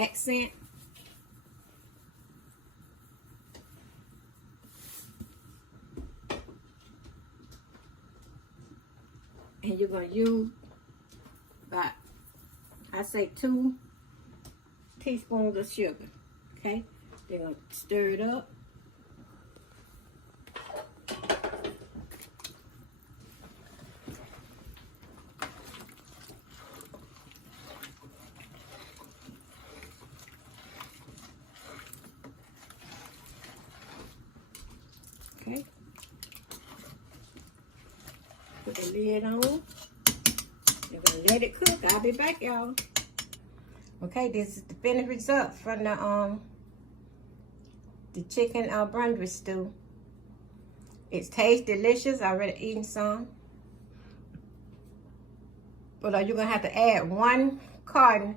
accent. And you're going to use about, I say 2 teaspoons of sugar. Okay? They're going to stir it up. Okay. Put the lid on. You're gonna let it cook. I'll be back, y'all. Okay, this is the finished result from the chicken Brunswick stew. It tastes delicious. I already eaten some. But you're gonna have to add 1 carton